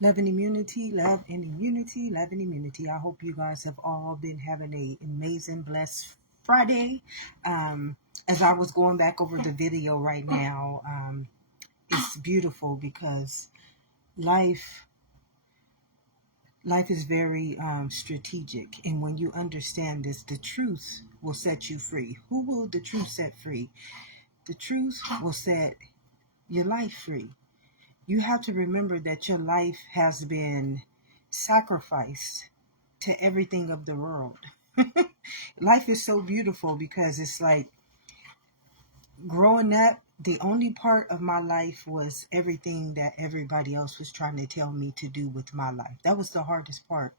Love and immunity, love and immunity, love and immunity. I hope you guys have all been having an amazing, blessed Friday. Um, as I was going back over the video right now, it's beautiful because life life is very strategic, and when you understand this, the truth will set you free. Who will the truth set free? The truth will set your life free. You have to remember that your life has been sacrificed to everything of the world. Life is so beautiful because it's like growing up, the only part of my life was everything that everybody else was trying to tell me to do with my life. That was the hardest part.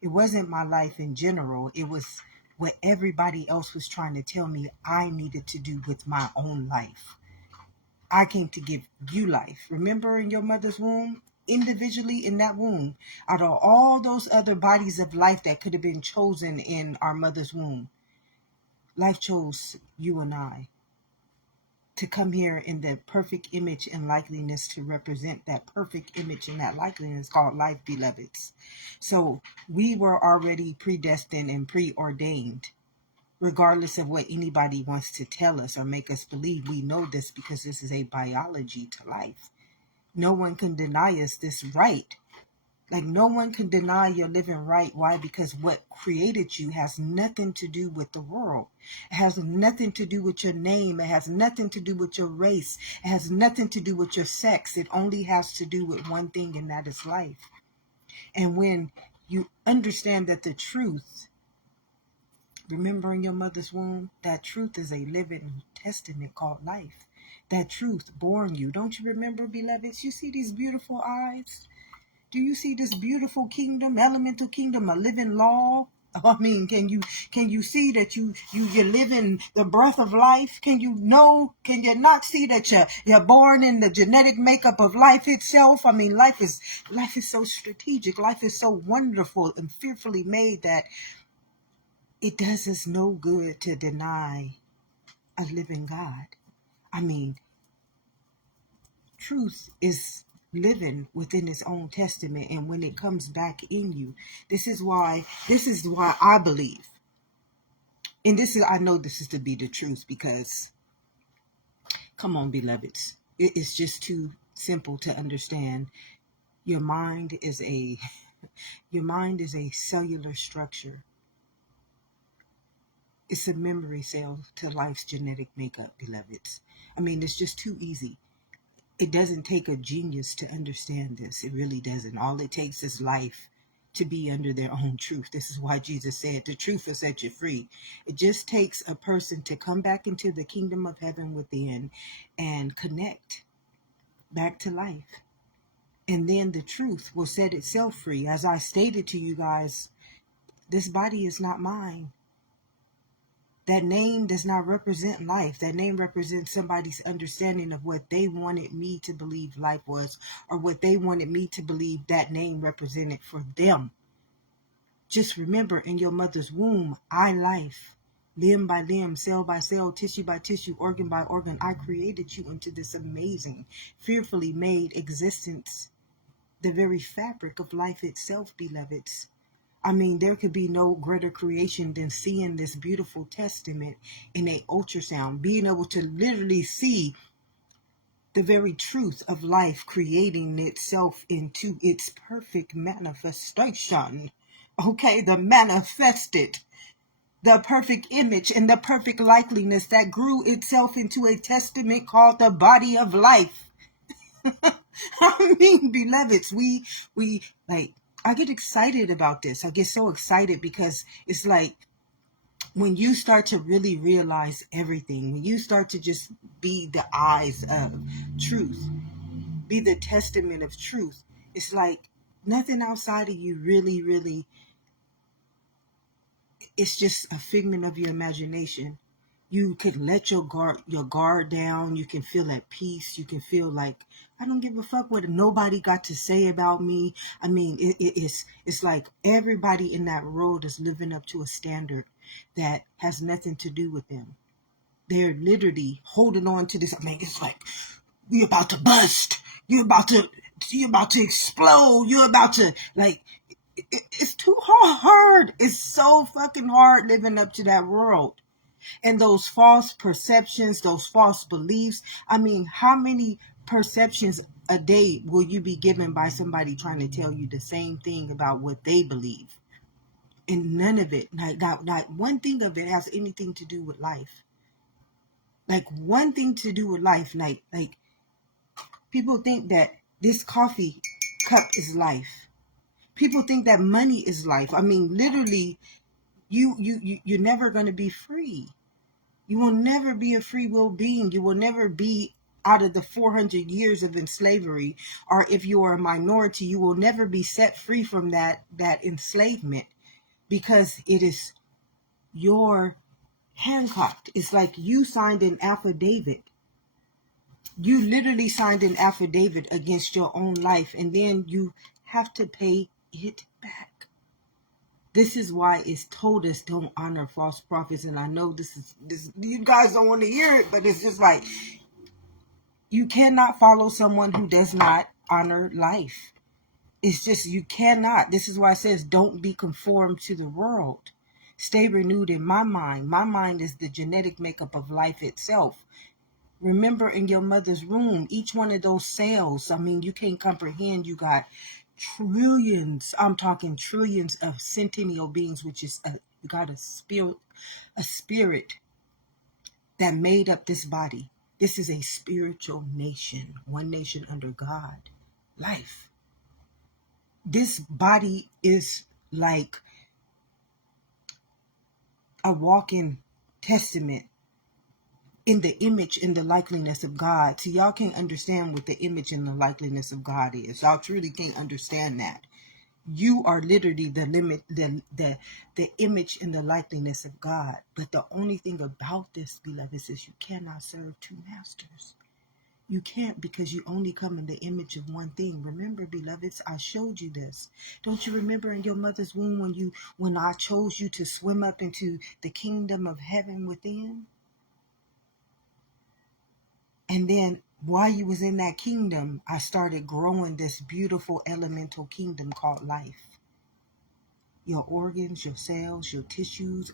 It wasn't my life in general, it was what everybody else was trying to tell me I needed to do with my own life. I came to give you life. Remember in your mother's womb? Individually in that womb, out of all those other bodies of life that could have been chosen in our mother's womb, life chose you and I to come here in the perfect image and likeness to represent that perfect image and that likeness called life, beloveds. So we were already predestined and preordained. Regardless of what anybody wants to tell us or make us believe, we know this because this is a biology to life. No one can deny us this right. Like, no one can deny you're living right. Why? Because what created you has nothing to do with the world. It has nothing to do with your name. It has nothing to do with your race. It has nothing to do with your sex. It only has to do with one thing, and that is life. And when you understand that the truth, remember in your mother's womb, that truth is a living testament called life. That truth born you. Don't you remember, beloveds? You see these beautiful eyes? Do you see this beautiful kingdom, elemental kingdom, a living law? I mean, can you see that you're living the breath of life? Can you not see that you're born in the genetic makeup of life itself? I mean, life is so strategic. Life is so wonderful and fearfully made that it does us no good to deny a living God. I mean, truth is living within its own testament, and when it comes back in you, this is why I believe, and I know this is to be the truth, because come on, beloveds, it's just too simple to understand. Your mind is a cellular structure. It's a memory cell to life's genetic makeup, beloveds. I mean, it's just too easy. It doesn't take a genius to understand this. It really doesn't. All it takes is life to be under their own truth. This is why Jesus said, the truth will set you free. It just takes a person to come back into the kingdom of heaven within and connect back to life. And then the truth will set itself free. As I stated to you guys, this body is not mine. That name does not represent life. That name represents somebody's understanding of what they wanted me to believe life was, or what they wanted me to believe that name represented for them. Just remember, in your mother's womb, life, limb by limb, cell by cell, tissue by tissue, organ by organ, I created you into this amazing, fearfully made existence, the very fabric of life itself, beloveds. I mean, there could be no greater creation than seeing this beautiful testament in a ultrasound, being able to literally see the very truth of life creating itself into its perfect manifestation. Okay, the manifested, the perfect image and the perfect likeness that grew itself into a testament called the body of life. I mean, beloveds, we like, I get excited about this. I get so excited because it's like, when you start to really realize everything, when you start to just be the eyes of truth, be the testament of truth, it's like nothing outside of you really, it's just a figment of your imagination. You could let your guard down. You can feel at peace. You can feel like, I don't give a fuck what nobody got to say about me. I mean, it's like everybody in that road is living up to a standard that has nothing to do with them. They're literally holding on to this. I mean, it's like, you're about to bust. You're about to you're about to explode. You're about to, like, it's too hard. It's so fucking hard living up to that world. And those false perceptions, those false beliefs. I mean, how many perceptions a day will you be given by somebody trying to tell you the same thing about what they believe? And none of it, not one thing of it has anything to do with life. Like one thing to do with life. Like people think that this coffee cup is life. People think that money is life. I mean, literally, you're never going to be free. You will never be a free will being. You will never be out of the 400 years of slavery. Or if you are a minority, you will never be set free from that enslavement, because it is your handcuffed. It's like you signed an affidavit. You literally signed an affidavit against your own life, and then you have to pay it back. This is why it's told us don't honor false prophets. And I know this, you guys don't want to hear it, but it's just like, you cannot follow someone who does not honor life. It's just, you cannot. This is why it says don't be conformed to the world. Stay renewed in my mind. My mind is the genetic makeup of life itself. Remember, in your mother's womb, each one of those cells, I mean, you can't comprehend. You got trillions, I'm talking trillions of centennial beings, which is you got a spirit that made up this body. This is a spiritual nation, one nation under God. Life. This body is like a walking testament in the image and the likeness of God. So y'all can't understand what the image and the likeness of God is. Y'all truly can't understand that. You are literally the limit, the image and the likeness of God. But the only thing about this, beloveds, is you cannot serve two masters. You can't, because you only come in the image of one thing. Remember, beloveds, I showed you this. Don't you remember in your mother's womb when I chose you to swim up into the kingdom of heaven within? And then while you was in that kingdom, I started growing this beautiful elemental kingdom called life. Your organs, your cells, your tissues,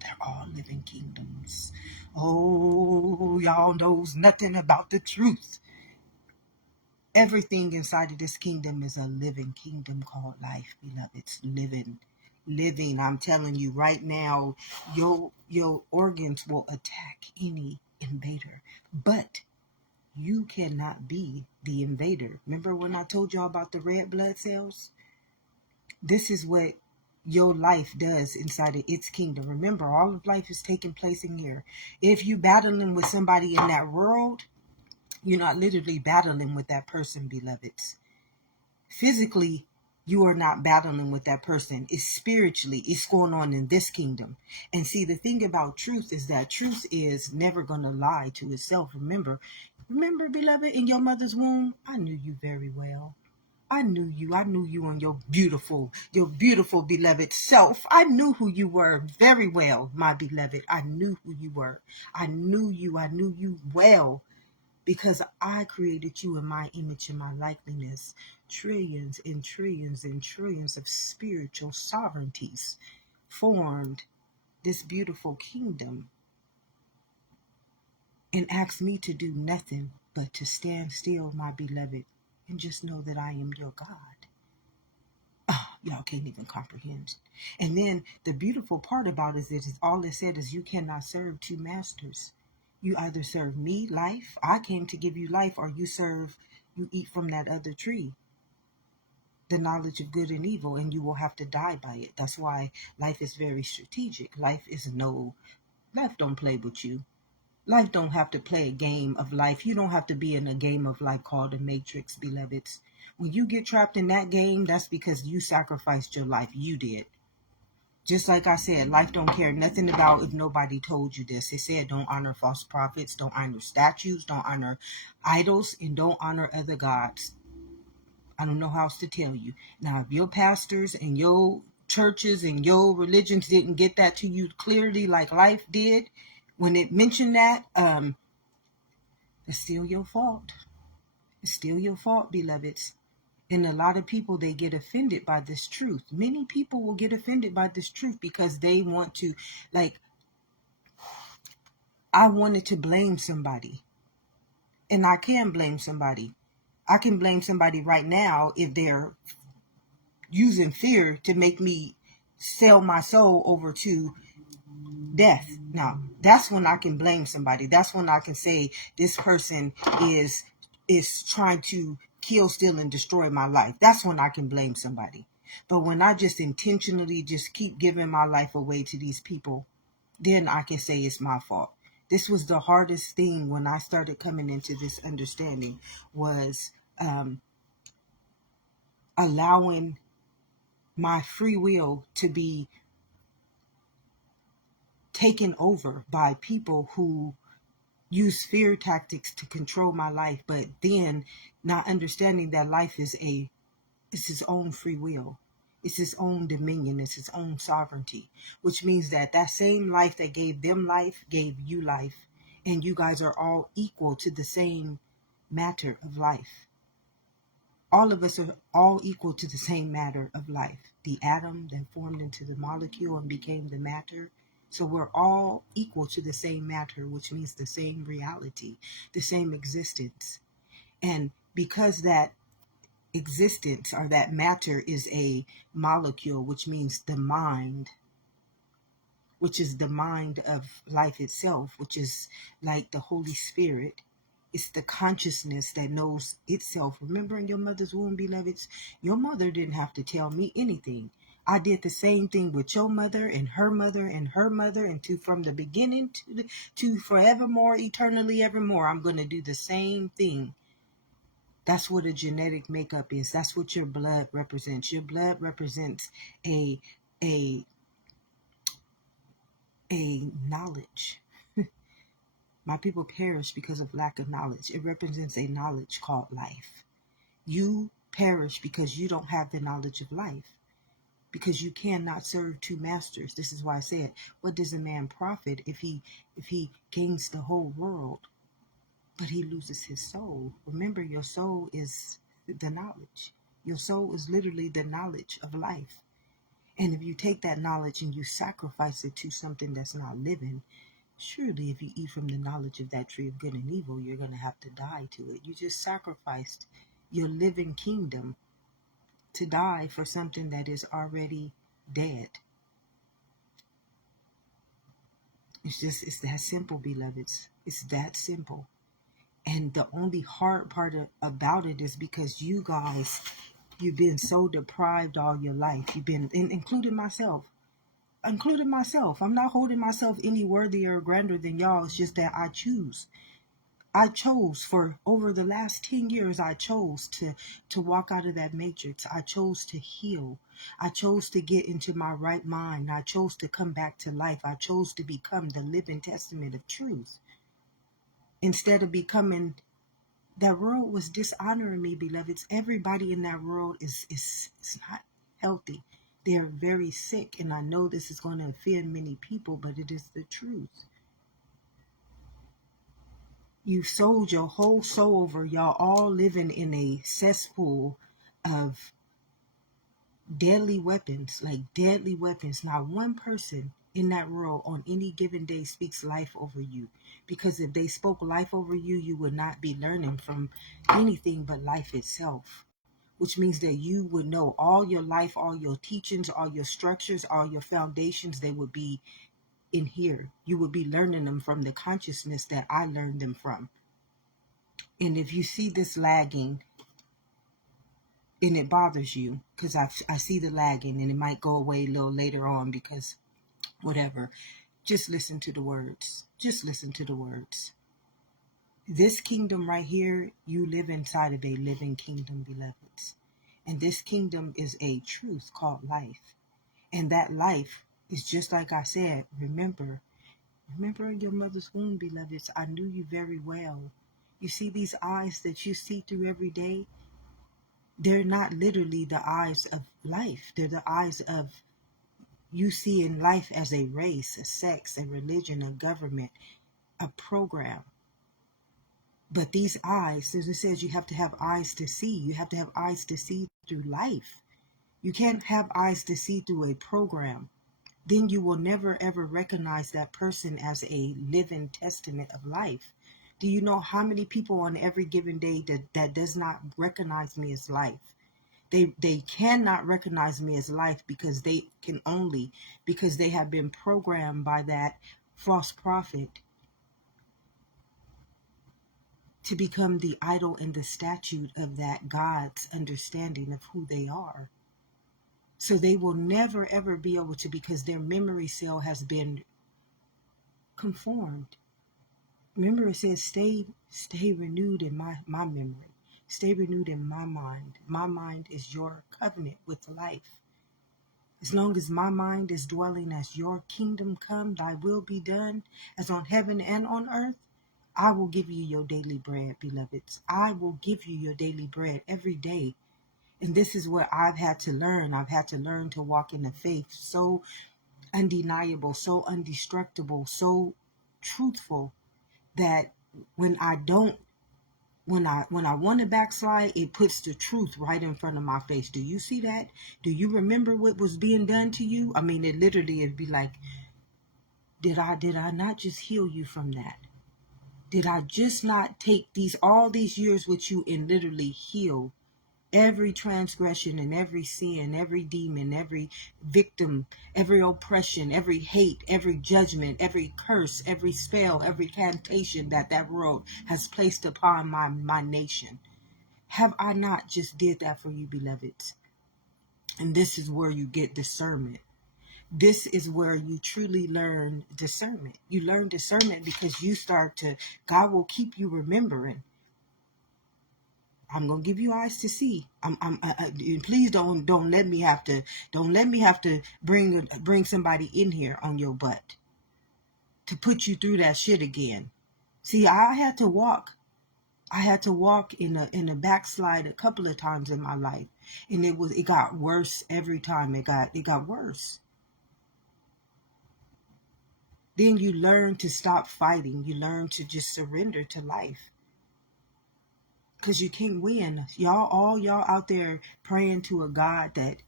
they're all living kingdoms. Oh, y'all knows nothing about the truth. Everything inside of this kingdom is a living kingdom called life, beloveds. Living. I'm telling you right now, your organs will attack any invader. But you cannot be the invader. Remember when I told y'all about the red blood cells? This is what your life does inside of its kingdom. Remember, all of life is taking place in here. If you battling with somebody in that world, you're not literally battling with that person, beloveds. Physically, you are not battling with that person. It's spiritually, it's going on in this kingdom. And see, the thing about truth is that truth is never going to lie to itself. Remember, beloved, in your mother's womb, I knew you very well. I knew you and your beautiful beloved self. I knew who you were very well, my beloved. I knew who you were. I knew you well, because I created you in my image and my likeness. Trillions and trillions and trillions of spiritual sovereignties formed this beautiful kingdom and asked me to do nothing but to stand still, my beloved, and just know that I am your God. Y'all can't even comprehend. And then the beautiful part about it is all it said is you cannot serve two masters. You either serve me, life. I came to give you life, or you eat from that other tree, the knowledge of good and evil, and you will have to die by it. That's why life is very strategic. Life don't play with you. Life don't have to play a game of life. You don't have to be in a game of life called the Matrix, beloveds. When you get trapped in that game, that's because you sacrificed your life. You did. Just like I said, life don't care nothing about if nobody told you this. It said don't honor false prophets, don't honor statues, don't honor idols, and don't honor other gods. I don't know how else to tell you. Now, if your pastors and your churches and your religions didn't get that to you clearly like life did, when it mentioned that, it's still your fault. It's still your fault, beloveds. And a lot of people, they get offended by this truth. Many people will get offended by this truth because they want to, like, I wanted to blame somebody. And I can blame somebody. I can blame somebody right now if they're using fear to make me sell my soul over to death. Now, that's when I can blame somebody. That's when I can say this person is trying to kill, steal, and destroy my life. That's when I can blame somebody. But when I just intentionally just keep giving my life away to these people, then I can say it's my fault. This was the hardest thing when I started coming into this understanding, was allowing my free will to be taken over by people who use fear tactics to control my life, but then not understanding that life is its own free will. It's its own dominion. It's its own sovereignty, which means that that same life that gave them life gave you life, and you guys are all equal to the same matter of life. All of us are all equal to the same matter of life. The atom that formed into the molecule and became the matter. So we're all equal to the same matter, which means the same reality, the same existence. And because that existence or that matter is a molecule, which means the mind, which is the mind of life itself, which is like the Holy Spirit. It's the consciousness that knows itself. Remember, in your mother's womb, beloveds, your mother didn't have to tell me anything. I did the same thing with your mother and her mother and her mother, and from the beginning to forevermore, eternally evermore. I'm going to do the same thing. That's what a genetic makeup is. That's what your blood represents. Your blood represents a a knowledge. My people perish because of lack of knowledge. It represents a knowledge called life. You perish because you don't have the knowledge of life, because you cannot serve two masters. This is why I said, what does a man profit if he gains the whole world, but he loses his soul? Remember, your soul is the knowledge. Your soul is literally the knowledge of life. And if you take that knowledge and you sacrifice it to something that's not living, surely if you eat from the knowledge of that tree of good and evil, you're going to have to die to it. You just sacrificed your living kingdom to die for something that is already dead. It's that simple, beloveds. It's that simple. And the only hard part about it is because you guys, you've been so deprived all your life. You've been, including myself. I'm not holding myself any worthier or grander than y'all. It's just that I chose for over the last 10 years, I chose to walk out of that matrix. I chose to heal. I chose to get into my right mind. I chose to come back to life. I chose to become the living testament of truth. Instead of becoming, that world was dishonoring me, beloveds. Everybody in that world is not healthy. They're very sick, and I know this is going to offend many people, but it is the truth. You sold your whole soul over. Y'all all living in a cesspool of deadly weapons, like deadly weapons. Not one person in that world on any given day speaks life over you. Because if they spoke life over you, you would not be learning from anything but life itself. Which means that you would know all your life, all your teachings, all your structures, all your foundations, they would be in here. You would be learning them from the consciousness that I learned them from. And if you see this lagging and it bothers you, because I see the lagging, and it might go away a little later on because whatever, just listen to the words. Just listen to the words. This kingdom right here, you live inside of a living kingdom, beloveds. And this kingdom is a truth called life. And that life is just like I said, remember in your mother's womb, beloveds, I knew you very well. You see these eyes that you see through every day? They're not literally the eyes of life. They're the eyes of you seeing life as a race, a sex, a religion, a government, a program. But these eyes, as it says, you have to have eyes to see. You have to have eyes to see through life. You can't have eyes to see through a program. Then you will never ever recognize that person as a living testament of life. Do you know how many people on every given day that does not recognize me as life? They cannot recognize me as life because they have been programmed by that false prophet to become the idol and the statue of that God's understanding of who they are. So they will never ever be able to, because their memory cell has been conformed. Remember, it says stay renewed in my memory. Stay renewed in my mind. My mind is your covenant with life. As long as my mind is dwelling as your kingdom come, thy will be done, as on heaven and on earth, I will give you your daily bread, beloveds. I will give you your daily bread every day. And this is what I've had to learn. I've had to learn to walk in the faith so undeniable, so indestructible, so truthful, that when I want to backslide, it puts the truth right in front of my face. Do you see that? Do you remember what was being done to you? I mean, it literally, it'd be like, did I not just heal you from that? Did I just not take all these years with you and literally heal every transgression and every sin, every demon, every victim, every oppression, every hate, every judgment, every curse, every spell, every cantation that world has placed upon my nation? Have I not just did that for you, beloveds? And this is where you get discernment. This is where you truly learn discernment. You learn discernment because God will keep you remembering. I'm gonna give you eyes to see. Please don't let me have to bring somebody in here on your butt to put you through that shit again. See, I had to walk in a backslide a couple of times in my life, and it got worse every time. It got worse. Then you learn to stop fighting. You learn to just surrender to life. Because you can't win. All y'all out there praying to a God that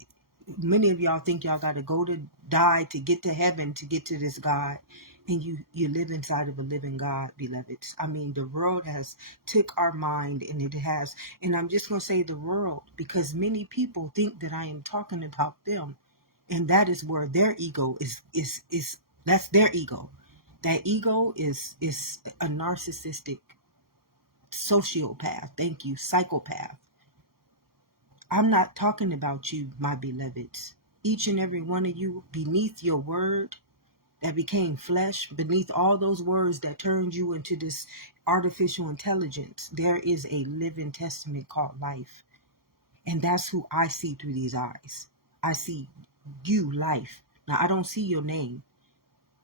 many of y'all think y'all got to go to die to get to heaven, to get to this God. And you live inside of a living God, beloveds. I mean, the world has took our mind, and it has, and I'm just going to say the world, because many people think that I am talking about them. And that is where their ego is that's their ego. That ego is a narcissistic sociopath. Thank you, psychopath. I'm not talking about you, my beloveds. Each and every one of you, beneath your word that became flesh, beneath all those words that turned you into this artificial intelligence, there is a living testament called life. And that's who I see through these eyes. I see you, life. Now, I don't see your name,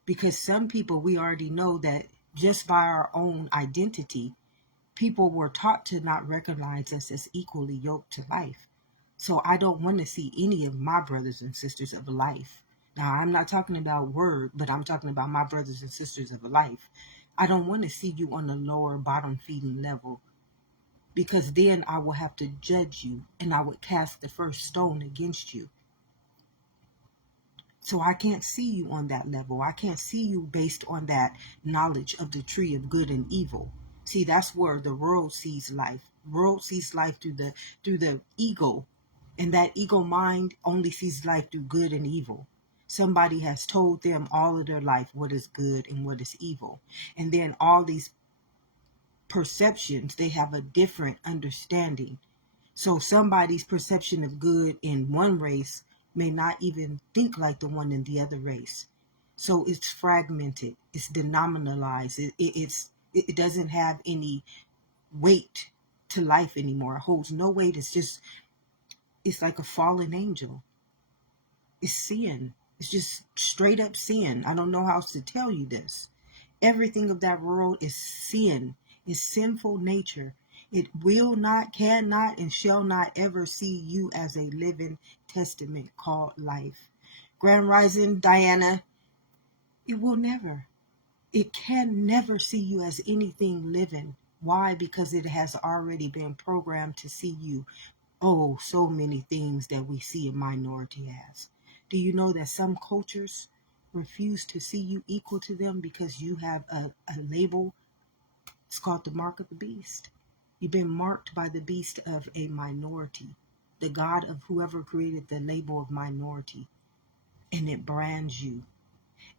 because some people, we already know that just by our own identity, people were taught to not recognize us as equally yoked to life. So I don't want to see any of my brothers and sisters of life. Now, I'm not talking about word, but I'm talking about my brothers and sisters of life. I don't want to see you on the lower bottom feeding level, because then I will have to judge you, and I would cast the first stone against you. So I can't see you on that level. I can't see you based on that knowledge of the tree of good and evil. See, that's where the world sees life. World sees life through the ego, and that ego mind only sees life through good and evil. Somebody has told them all of their life what is good and what is evil, and then all these perceptions, they have a different understanding. So somebody's perception of good in one race may not even think like the one in the other race. So it's fragmented, it's denominalized, it doesn't have any weight to life anymore. It holds no weight. It's like a fallen angel. It's sin. It's just straight up sin. I don't know how else to tell you this. Everything of that world is sin. It's sinful nature. It will not, cannot, and shall not ever see you as a living testament called life. Grand Rising, Diana, it will never. It can never see you as anything living Why? Because it has already been programmed to see you. Oh, so many things that we see a minority as. Do you know that some cultures refuse to see you equal to them because you have a label? It's called the mark of the beast. You've been marked by the beast of a minority, the God of whoever created the label of minority, and it brands you.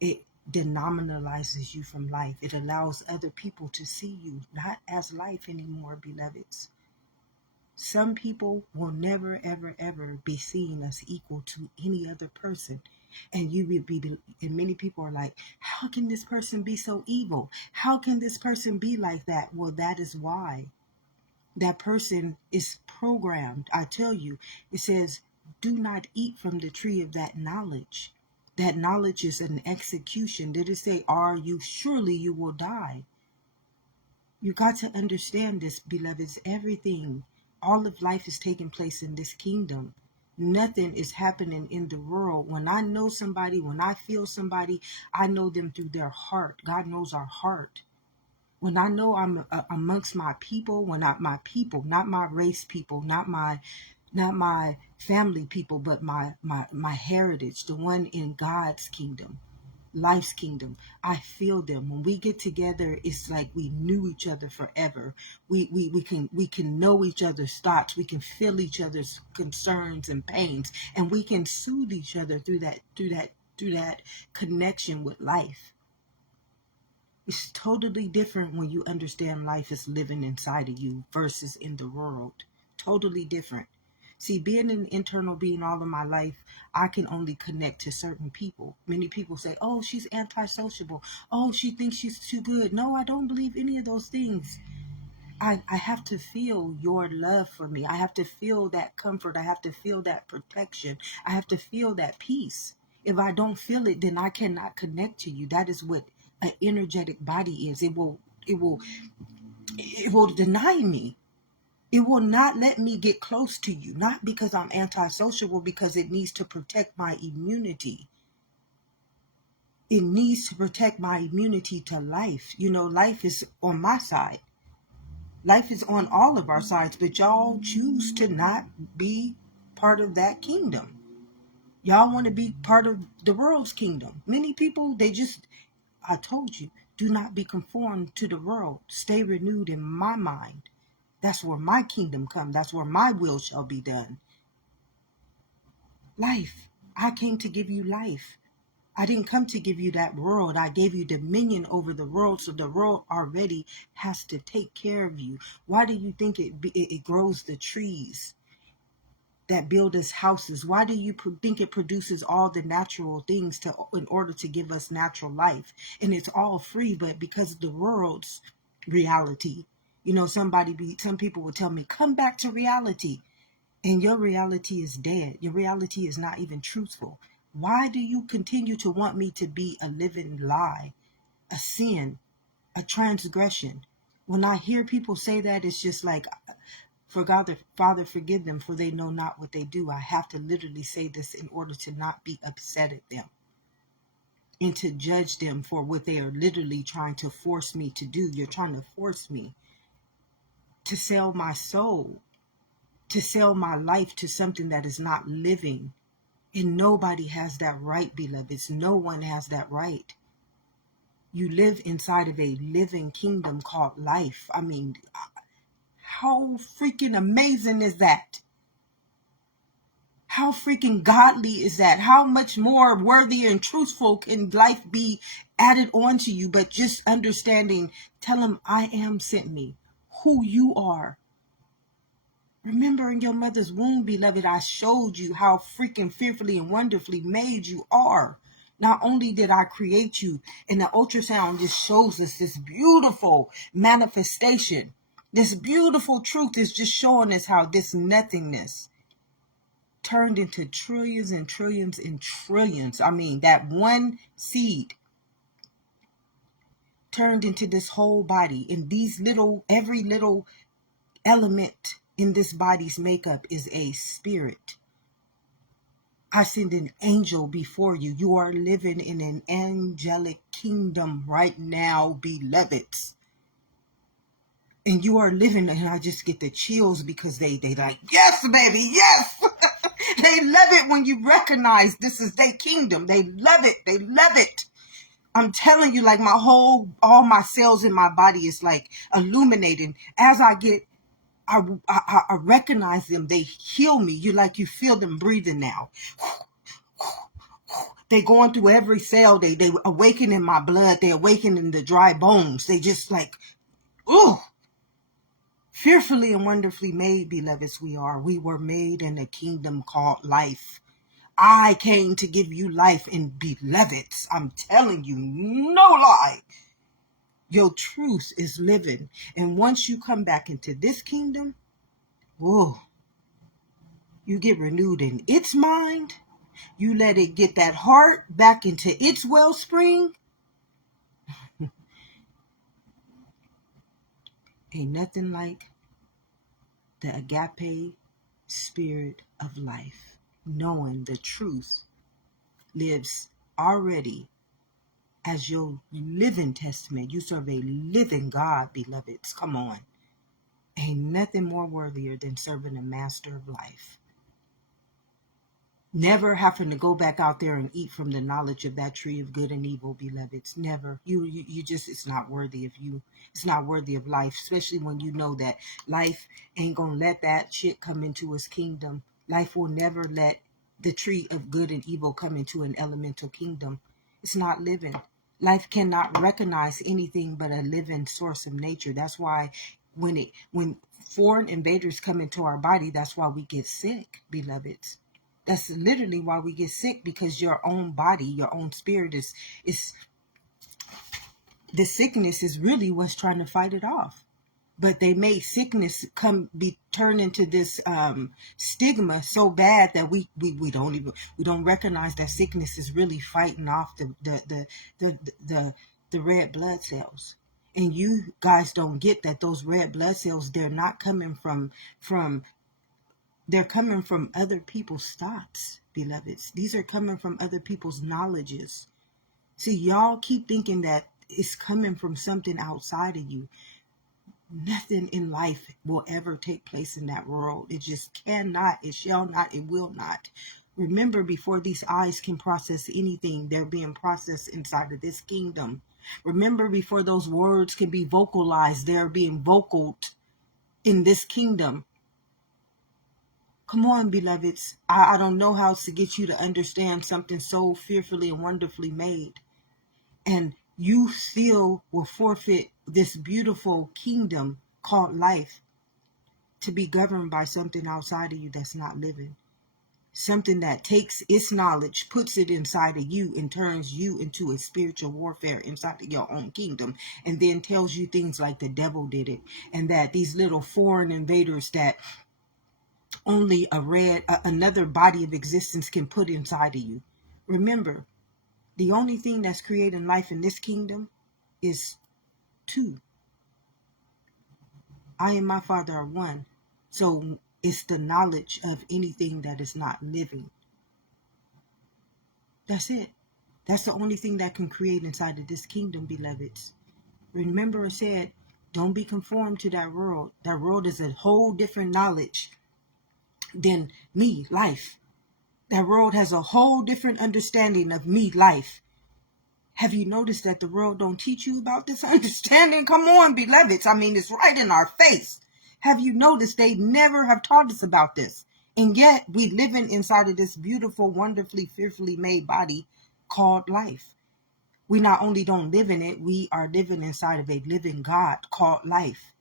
It denominalizes you from life. It allows other people to see you not as life anymore, beloveds. Some people will never, ever, ever be seen as equal to any other person. And and many people are like, how can this person be so evil? How can this person be like that? Well, that is why that person is programmed. I tell you, it says, do not eat from the tree of that knowledge. That knowledge is an execution. Did it say, are you surely you will die? You got to understand this, beloveds. Everything, all of life is taking place in this kingdom. Nothing is happening in the world. When I know somebody, when I feel somebody, I know them through their heart. God knows our heart. When I know I'm amongst my people, when not my people, not my race people, not my family people, but my heritage, the one in God's kingdom, life's kingdom. I feel them. When we get together, it's like we knew each other forever. We can know each other's thoughts. We can feel each other's concerns and pains, and we can soothe each other through that connection with life. It's totally different when you understand life is living inside of you versus in the world. Totally different. See, being an internal being all of my life, I can only connect to certain people. Many people say, oh, she's antisociable. Oh, she thinks she's too good. No, I don't believe any of those things. I have to feel your love for me. I have to feel that comfort. I have to feel that protection. I have to feel that peace. If I don't feel it, then I cannot connect to you. That is what an energetic body is. It will deny me. It will not let me get close to you, not because I'm antisocial, because it needs to protect my immunity. It needs to protect my immunity to life. You know, life is on my side. Life is on all of our sides, but y'all choose to not be part of that kingdom. Y'all want to be part of the world's kingdom. Many people, I told you, do not be conformed to the world. Stay renewed in my mind. That's where my kingdom comes. That's where my will shall be done. Life. I came to give you life. I didn't come to give you that world. I gave you dominion over the world, so the world already has to take care of you. Why do you think it grows the trees that build us houses? Why do you think it produces all the natural things in order to give us natural life? And it's all free, but because of the world's reality. You know, some people will tell me, come back to reality. And your reality is dead. Your reality is not even truthful. Why do you continue to want me to be a living lie, a sin, a transgression? When I hear people say that, it's just like, Father, forgive them, for they know not what they do. I have to literally say this in order to not be upset at them and to judge them for what they are literally trying to force me to do. You're trying to force me to sell my soul, to sell my life to something that is not living. And nobody has that right, beloveds. No one has that right. You live inside of a living kingdom called life. I mean, how freaking amazing is that? How freaking godly is that? How much more worthy and truthful can life be added on to you? But just understanding, tell him, I am sent me, who you are. Remember in your mother's womb, beloved, I showed you how freaking fearfully and wonderfully made you are. Not only did I create you, and the ultrasound just shows us this beautiful manifestation. This beautiful truth is just showing us how this nothingness turned into trillions and trillions and trillions. I mean, that one seed turned into this whole body. And every little element in this body's makeup is a spirit. I send an angel before you. You are living in an angelic kingdom right now, beloveds. and you are living, and I just get the chills because they like, yes, baby, yes. They love it when you recognize this is their kingdom. They love it. They love it. I'm telling you, like all my cells in my body is like illuminating. As I recognize them. They heal me. You feel them breathing now. They going through every cell. They awaken in my blood. They awaken in the dry bones. They just like, ooh. Fearfully and wonderfully made, beloveds, we are. We were made in a kingdom called life. I came to give you life, and beloveds, I'm telling you, no lie. Your truth is living. And once you come back into this kingdom, whoa, you get renewed in its mind. You let it get that heart back into its wellspring. Ain't nothing like the agape spirit of life. Knowing the truth lives already as your living testament. You serve a living God, beloveds. Come on. Ain't nothing more worthier than serving the master of life. Never having to go back out there and eat from the knowledge of that tree of good and evil, beloveds. Never. You just, it's not worthy of you. It's not worthy of life, especially when you know that life ain't gonna let that shit come into his kingdom. Life will never let the tree of good and evil come into an elemental kingdom. It's not living. Life cannot recognize anything but a living source of nature. That's why when foreign invaders come into our body, that's why we get sick, beloveds. That's literally why we get sick, because your own body, your own spirit is the sickness is really what's trying to fight it off. But they made sickness be turned into this stigma so bad that we don't recognize that sickness is really fighting off the red blood cells. And you guys don't get that those red blood cells, they're not coming from they're coming from other people's thoughts, beloveds. These are coming from other people's knowledges. See, y'all keep thinking that it's coming from something outside of you. Nothing in life will ever take place in that world. It just cannot, it shall not, it will not. Remember, before these eyes can process anything, they're being processed inside of this kingdom. Remember, before those words can be vocalized, they're being vocaled in this kingdom. Come on, beloveds. I don't know how to get you to understand something so fearfully and wonderfully made. And you still will forfeit this beautiful kingdom called life to be governed by something outside of you that's not living. Something that takes its knowledge, puts it inside of you, and turns you into a spiritual warfare inside of your own kingdom, and then tells you things like the devil did it, and that these little foreign invaders that only another body of existence can put inside of you. Remember, the only thing that's creating life in this kingdom is two. I and my Father are one. So it's the knowledge of anything that is not living. That's it. That's the only thing that can create inside of this kingdom, beloveds. Remember, I said, don't be conformed to that world. That world is a whole different knowledge than me, life. That world has a whole different understanding of me, life. Have you noticed that the world don't teach you about this understanding? Come on, beloveds. I mean, it's right in our face. Have you noticed they never have taught us about this? And yet we living inside of this beautiful, wonderfully, fearfully made body called life. We not only don't live in it, we are living inside of a living God called life.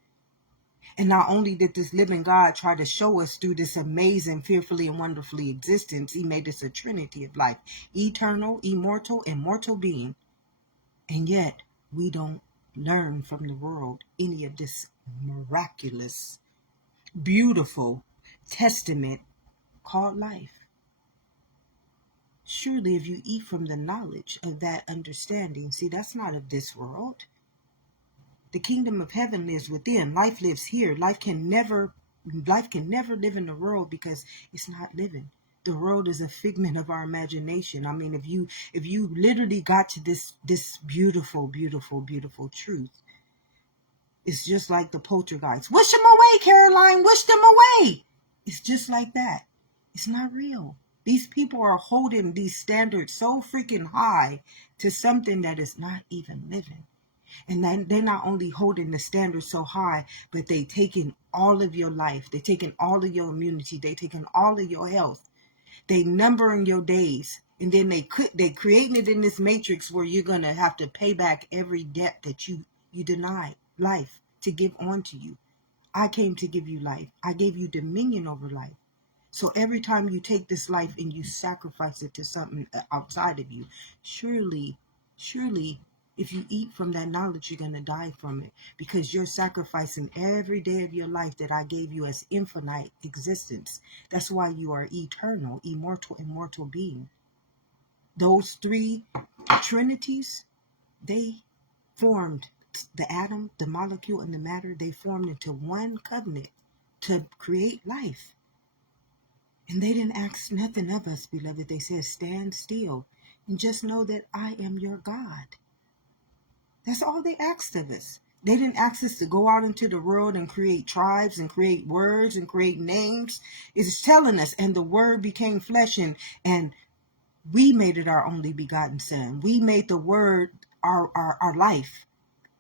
And not only did this living God try to show us through this amazing, fearfully and wonderfully existence, he made us a trinity of life, eternal, immortal, and mortal being. And yet we don't learn from the world any of this miraculous, beautiful testament called life. Surely if you eat from the knowledge of that understanding, see, that's not of this world. The kingdom of heaven lives within. Life lives here. Life can never live in the world because it's not living. The world is a figment of our imagination. I mean, if you literally got to this beautiful, beautiful, beautiful truth, It's just like the poltergeist. Wish them away, Caroline. Wish them away. It's just like that. It's not real. These people are holding these standards so freaking high to something that is not even living. And then they're not only holding the standard so high, but they taking all of your life. They taking all of your immunity. They taking all of your health. They numbering your days. And then they creating it in this matrix where you're going to have to pay back every debt that you denied life to give on to you. I came to give you life. I gave you dominion over life. So every time you take this life and you sacrifice it to something outside of you, surely, if you eat from that knowledge, you're going to die from it, because you're sacrificing every day of your life that I gave you as infinite existence. That's why you are eternal, immortal being. Those three trinities, they formed the atom, the molecule, and the matter. They formed into one covenant to create life. And they didn't ask nothing of us, beloved. They said, stand still and just know that I am your God. That's all they asked of us. They didn't ask us to go out into the world and create tribes and create words and create names. It's telling us, and the word became flesh, and we made it our only begotten son. We made the word our life.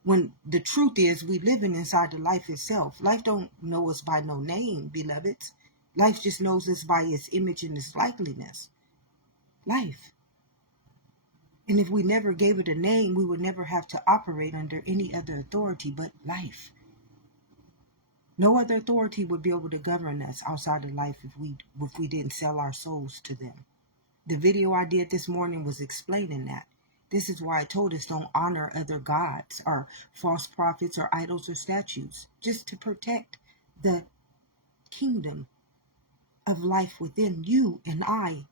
When the truth is, we living inside the life itself. Life don't know us by no name, beloveds. Life just knows us by its image and its likeness. Life. And if we never gave it a name, we would never have to operate under any other authority but life. No other authority would be able to govern us outside of life if we didn't sell our souls to them. The video I did this morning was explaining that. This is why I told us don't honor other gods or false prophets or idols or statues, just to protect the kingdom of life within you and I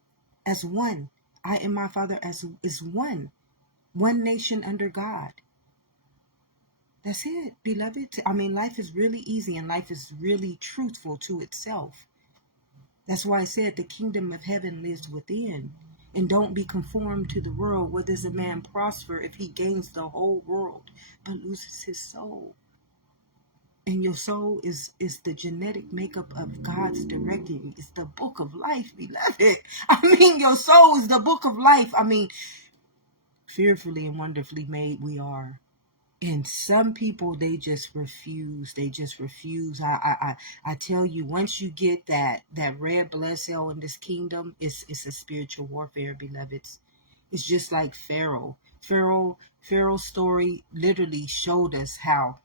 as one. I and my Father is one nation under God. That's it, beloved. I mean, life is really easy and life is really truthful to itself. That's why I said the kingdom of heaven lives within. And don't be conformed to the world. Where does a man prosper if he gains the whole world but loses his soul? And your soul is the genetic makeup of God's directing. It's the book of life, beloved. I mean, your soul is the book of life. I mean, fearfully and wonderfully made we are. And some people, they just refuse. I tell you, once you get that red blood cell in this kingdom, it's a spiritual warfare, beloveds. It's just like Pharaoh. Pharaoh's story literally showed us how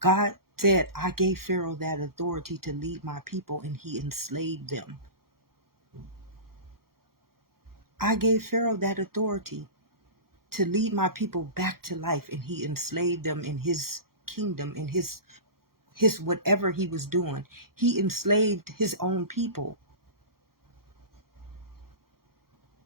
God said, I gave Pharaoh that authority to lead my people, and he enslaved them. I gave Pharaoh that authority to lead my people back to life, and he enslaved them in his kingdom, in his whatever he was doing. He enslaved his own people.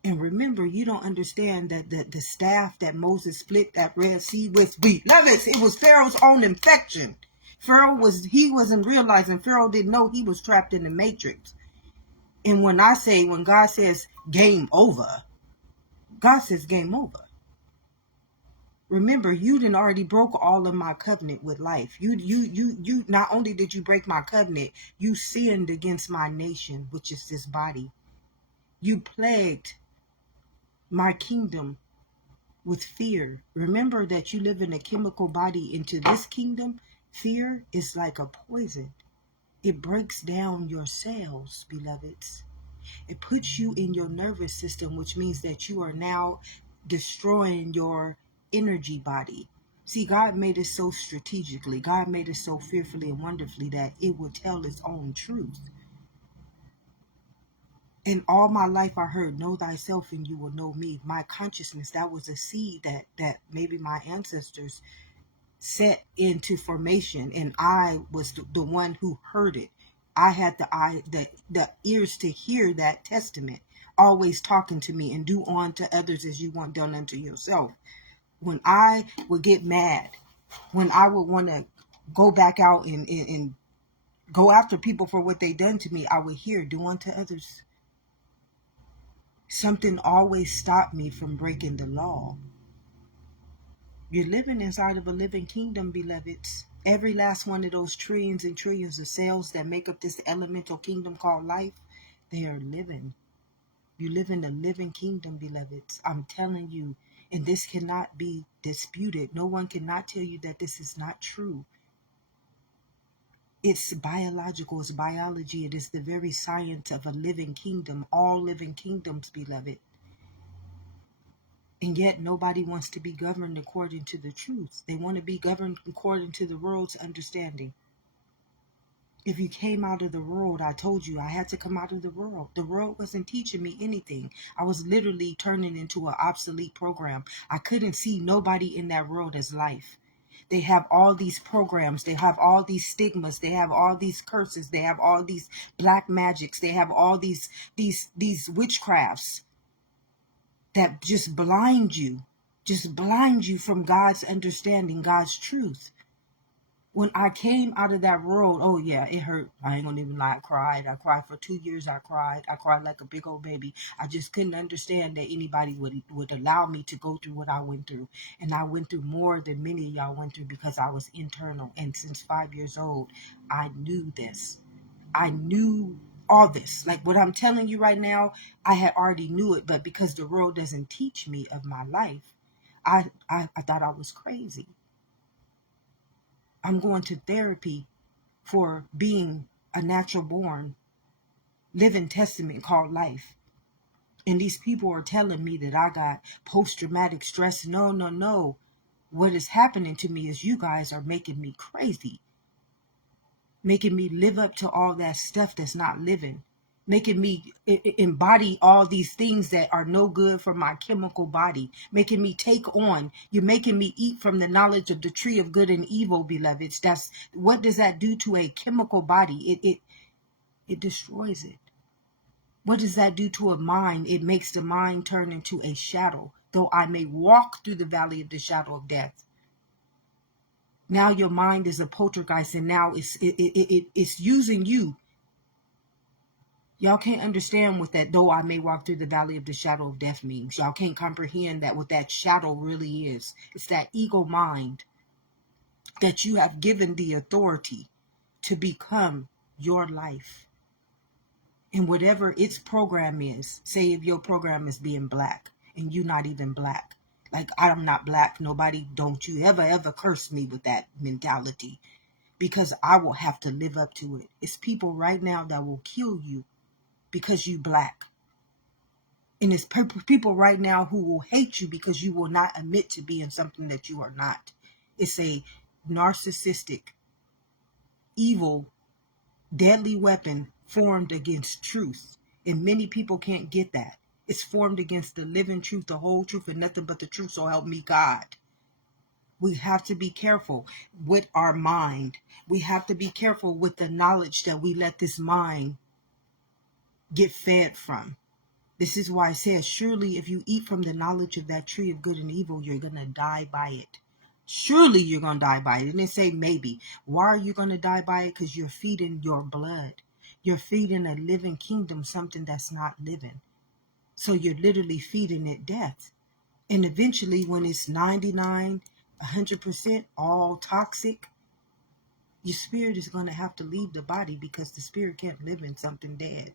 And remember, you don't understand that the staff that Moses split that Red Sea with, beloveds, it was Pharaoh's own infection. He wasn't realizing, Pharaoh didn't know he was trapped in the matrix. And when God says game over, God says game over. Remember, you done already broke all of my covenant with life. You not only did you break my covenant, you sinned against my nation, which is this body. You plagued my kingdom with fear. Remember that you live in a chemical body. Into this kingdom, fear is like a poison. It breaks down your cells, beloveds. It puts you in your nervous system, which means that you are now destroying your energy body. See, God made it so strategically. God made it so fearfully and wonderfully that it will tell its own truth. And all my life I heard, know thyself and you will know me. My consciousness, that was a seed that maybe my ancestors set into formation, and I was the one who heard it. I had the ears to hear that testament, always talking to me, and do unto others as you want done unto yourself. When I would get mad, when I would want to go back out and go after people for what they done to me, I would hear, do unto others. Something always stopped me from breaking the law. You're living inside of a living kingdom, beloveds. Every last one of those trillions and trillions of cells that make up this elemental kingdom called life, they are living. You live in a living kingdom, beloveds. I'm telling you, and this cannot be disputed. No one cannot tell you that this is not true. It's biological, it's biology. It is the very science of a living kingdom. All living kingdoms, beloved. And yet nobody wants to be governed according to the truth. They want to be governed according to the world's understanding. If you came out of the world, I told you I had to come out of the world. The world wasn't teaching me anything. I was literally turning into an obsolete program. I couldn't see nobody in that world as life. They have all these programs. They have all these stigmas. They have all these curses. They have all these black magics. They have all these witchcrafts that just blind you from God's understanding, God's truth. When I came out of that world, oh yeah, it hurt. I ain't gonna even lie, I cried. I cried for 2 years. I cried like a big old baby. I just couldn't understand that anybody would allow me to go through what I went through. And I went through more than many of y'all went through because I was internal. And since 5 years old, I knew this. I knew all this. Like what I'm telling you right now, I had already knew it, but because the world doesn't teach me of my life, I thought I was crazy. I'm going to therapy for being a natural born living testament called life. And these people are telling me that I got post-traumatic stress. No. What is happening to me is you guys are making me crazy. Making me live up to all that stuff that's not living. Making me embody all these things that are no good for my chemical body. Making me take on. You're making me eat from the knowledge of the tree of good and evil, beloveds. That's what does that do to a chemical body? It destroys it. What does that do to a mind? It makes the mind turn into a shadow. Though I may walk through the valley of the shadow of death. Now your mind is a poltergeist, and now it's using you. Y'all can't understand what that though I may walk through the valley of the shadow of death means. Y'all can't comprehend that what that shadow really is. It's that ego mind that you have given the authority to become your life. And whatever its program is, say if your program is being black and you not even black. Like I'm not black, nobody, don't you ever curse me with that mentality. Because I will have to live up to it. It's people right now that will kill you because you black. And it's people right now who will hate you because you will not admit to being something that you are not. It's a narcissistic, evil, deadly weapon formed against truth. And many people can't get that. It's formed against the living truth, the whole truth, and nothing but the truth. So help me God. We have to be careful with our mind. We have to be careful with the knowledge that we let this mind get fed from. This is why it says, surely if you eat from the knowledge of that tree of good and evil, you're going to die by it. Surely you're going to die by it. And they say maybe. Why are you going to die by it? Because you're feeding your blood. You're feeding a living kingdom something that's not living. So you're literally feeding it death. And eventually when it's 99, 100% all toxic, your spirit is going to have to leave the body because the spirit can't live in something dead.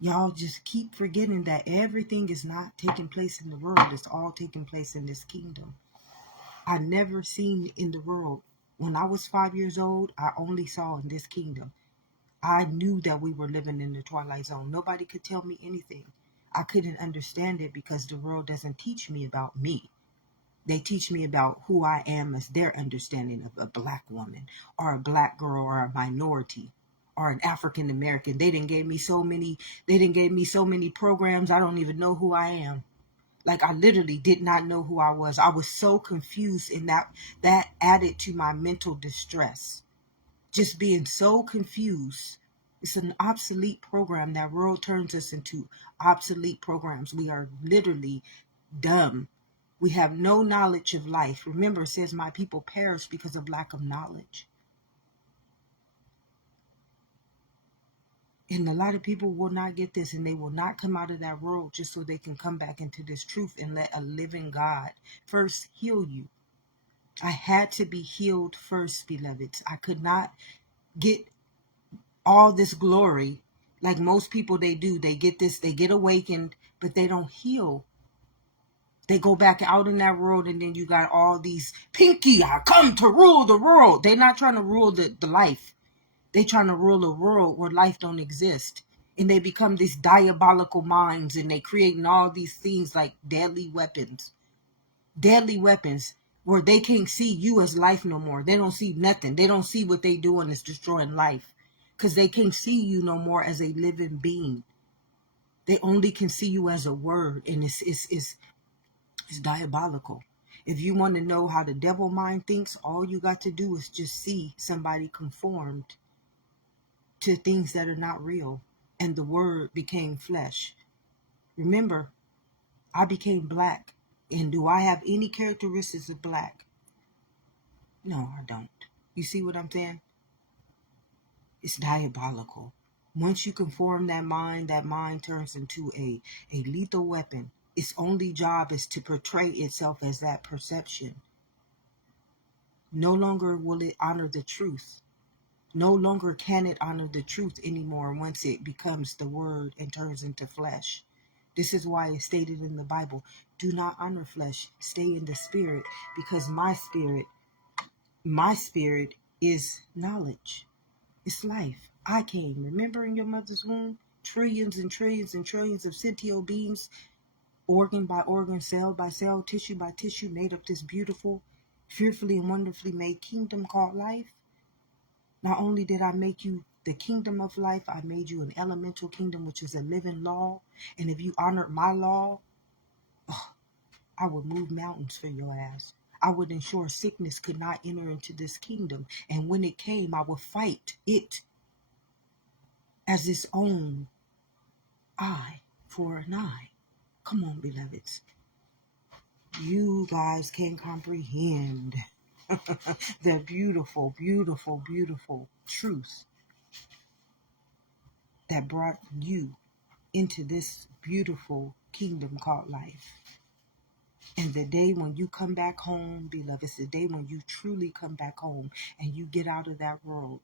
Y'all just keep forgetting that everything is not taking place in the world. It's all taking place in this kingdom. I never seen in the world. When I was 5 years old, I only saw in this kingdom. I knew that we were living in the twilight zone. Nobody could tell me anything. I couldn't understand it because the world doesn't teach me about me. They teach me about who I am as their understanding of a black woman or a black girl or a minority or an African American. They didn't give me so many programs. I don't even know who I am. Like I literally did not know who I was. I was so confused, and that added to my mental distress. Just being so confused. It's an obsolete program. That world turns us into obsolete programs. We are literally dumb. We have no knowledge of life. Remember, it says my people perish because of lack of knowledge. And a lot of people will not get this, and they will not come out of that world just so they can come back into this truth and let a living God first heal you. I had to be healed first, beloveds. I could not get all this glory like most people they do. They get this, they get awakened, but they don't heal. They go back out in that world, and then you got all these pinky, I come to rule the world. They're not trying to rule the life. They trying to rule a world where life don't exist. And they become these diabolical minds, and they creating all these things like deadly weapons. Deadly weapons where they can't see you as life no more. They don't see nothing. They don't see what they doing is destroying life. Because they can't see you no more as a living being. They only can see you as a word, and it's diabolical. If you want to know how the devil mind thinks, all you got to do is just see somebody conformed to things that are not real, and the word became flesh. Remember, I became black. And do I have any characteristics of black? No, I don't. You see what I'm saying? It's diabolical. Once you conform that mind turns into a lethal weapon. Its only job is to portray itself as that perception. No longer will it honor the truth. No longer can it honor the truth anymore once it becomes the word and turns into flesh. This is why it's stated in the Bible, do not honor flesh, stay in the spirit, because my spirit is knowledge. It's life. I came. Remember in your mother's womb, trillions and trillions and trillions of sentient beings, organ by organ, cell by cell, tissue by tissue, made up this beautiful, fearfully and wonderfully made kingdom called life. Not only did I make you the kingdom of life, I made you an elemental kingdom, which is a living law. And if you honored my law, I would move mountains for your ass. I would ensure sickness could not enter into this kingdom. And when it came, I would fight it as its own eye for an eye. Come on, beloveds. You guys can comprehend the beautiful, beautiful, beautiful truth that brought you into this beautiful kingdom called life. And the day when you come back home, beloved, it's the day when you truly come back home and you get out of that world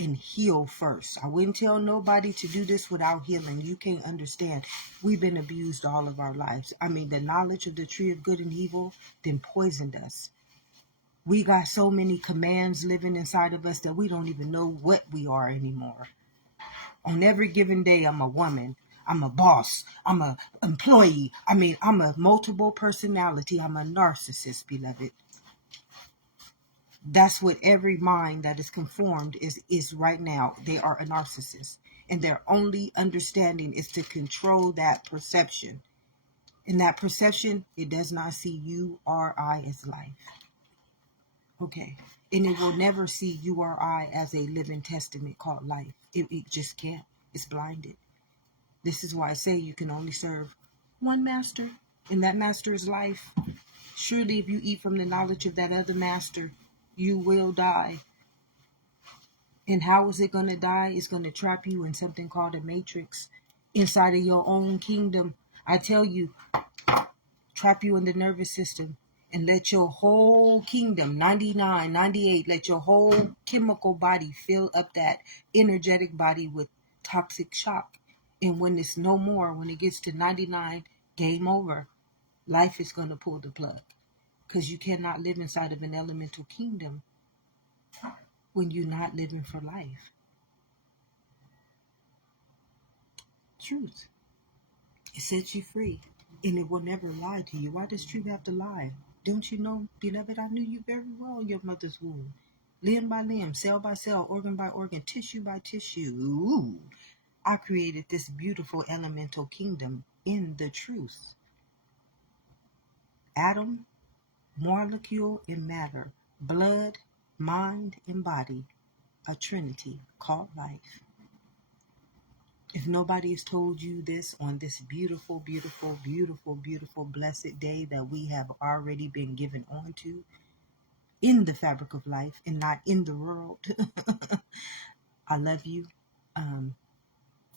and heal first. I wouldn't tell nobody to do this without healing. You can't understand. We've been abused all of our lives. I mean, the knowledge of the tree of good and evil then poisoned us. We got so many commands living inside of us that we don't even know what we are anymore. On every given day, I'm a woman. I'm a boss. I'm a employee. I mean, I'm a multiple personality. I'm a narcissist, beloved. That's what every mind that is conformed is right now. They are a narcissist. And their only understanding is to control that perception. And that perception, it does not see you or I as life. Okay. And it will never see you or I as a living testament called life. It just can't. It's blinded. This is why I say you can only serve one master, and that master is life. Surely if you eat from the knowledge of that other master, you will die. And how is it going to die? It's going to trap you in something called a matrix inside of your own kingdom. I tell you, trap you in the nervous system and let your whole kingdom, 99, 98, let your whole chemical body fill up that energetic body with toxic shock. And when it's no more, when it gets to 99, game over. Life is going to pull the plug because you cannot live inside of an elemental kingdom when you're not living for life. Truth. It sets you free, and it will never lie to you. Why does truth have to lie? Don't you know, beloved, I knew you very well in your mother's womb. Limb by limb, cell by cell, organ by organ, tissue by tissue. Ooh, I created this beautiful elemental kingdom in the truth. Atom, molecule, and matter. Blood, mind, and body. A trinity called life. If nobody has told you this on this beautiful, beautiful, beautiful, beautiful, blessed day that we have already been given onto in the fabric of life and not in the world, I love you.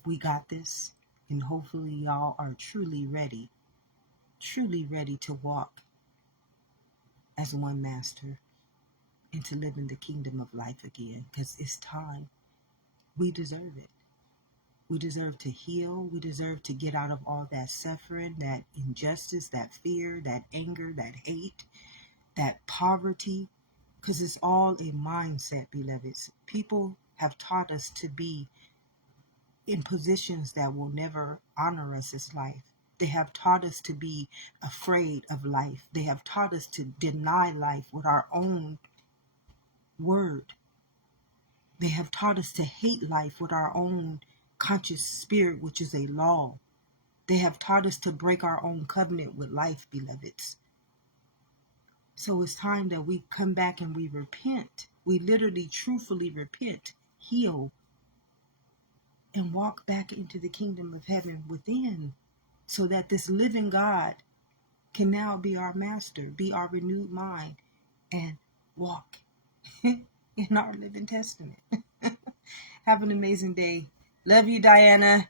We got this, and hopefully y'all are truly ready to walk as one master and to live in the kingdom of life again, because it's time. We deserve it. We deserve to heal. We deserve to get out of all that suffering, that injustice, that fear, that anger, that hate, that poverty, because it's all a mindset, beloveds. People have taught us to be in positions that will never honor us as life. They have taught us to be afraid of life. They have taught us to deny life with our own word. They have taught us to hate life with our own conscious spirit, which is a law. They have taught us to break our own covenant with life, beloveds. So it's time that we come back and we repent. We literally, truthfully repent, heal, and walk back into the kingdom of heaven within, so that this living God can now be our master, be our renewed mind, and walk in our living testament. Have an amazing day. Love you, Diana.